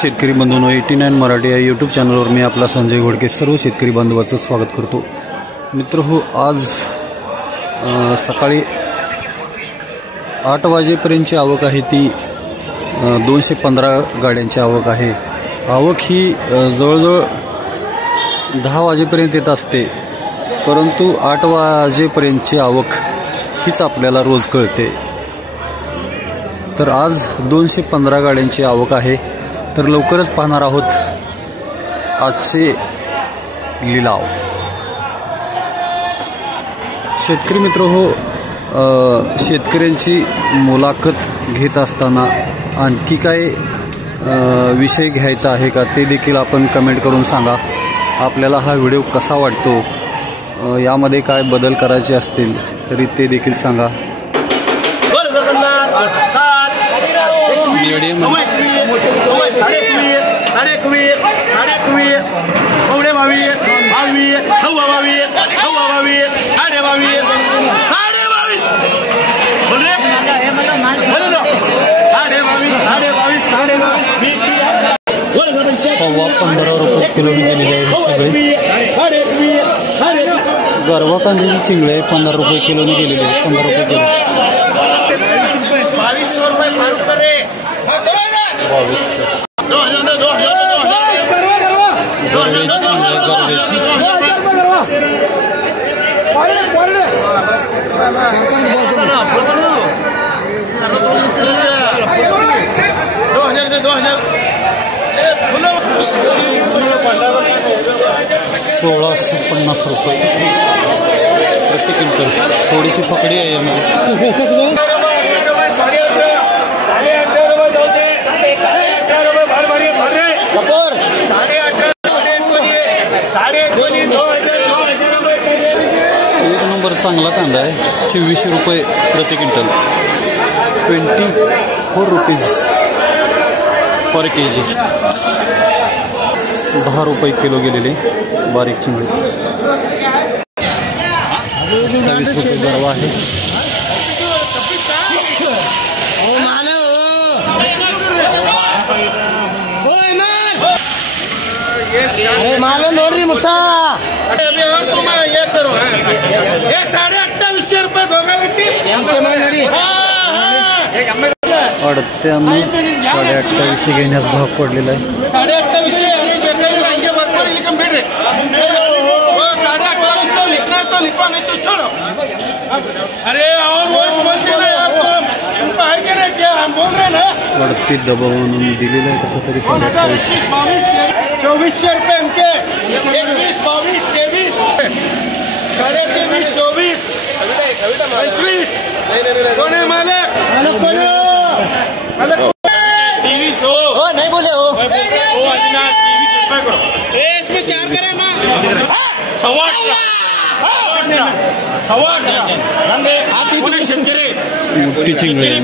शेतकरी बंधूंनो, 89 मराठी या यूट्यूब चॅनलवर मी आपला संजय घोडके सर्व शेतकरी बांधवांचं स्वागत करतो। मित्रहो, आज सकाळी 8 वाजेपर्यंतची आवक आहे ती 215 गाड्यांची आवक आहे। आवक ही जवळजवळ 10 वाजेपर्यंत येत असते, परंतु 8 वाजेपर्यंतची आवक हीच आपल्याला रोज कळते। तर आज 215 गाड्यांची आवक आहे। तर लवकरच पाहणार आहोत आजचे लिलाव। शेतकरी मित्र हो, शेतकऱ्यांची मुलाखत घेत असताना आणखी काय विषय घ्यायचा आहे का ते देखील आपण कमेंट करून सांगा। आपल्याला हा व्हिडिओ कसा वाटतो, यामध्ये काय बदल करायचे असतील तरी ते देखील सांगा। सव्वा 15 रुपये किलो गेलेले आहे सगळे। गरवा कांद्याची चिंगळे 15 रुपये किलोने गेलेले आहे, 15 रुपये किलो। 2200 रुपये फारूक करे 2200 1650 रुपये प्रति क्विंटल। थोडीशी पकडी आहे यामध्ये। एक नंबर चांगला कांदा आहे, 2400 रुपये प्रति क्विंटल, 24 रुपीज पर केजी। 10 रुपये किलो गेलेले बारीक चिंगडी। 28 रुपये गरवा आहे। नोरी मुसा 2800 रुपये अडत्याण्णव 2850 घेण्यास भाव पडलेला आहे। 2850 लिखना तो लिखो, नहीं तो छोड़ो। अरे और वो बोलते ना आपको है कि नहीं, क्या हम बोल रहे हैं ना। वरती दबाव म्हणून दिलेला आहे कसं तरी 2850। 2400 रुपये इनके 21 22 23 23.5 24 25 सोने मालक नहीं बोले हो इसमें 4 करें ना 8 मोठी चिंगडी आहे।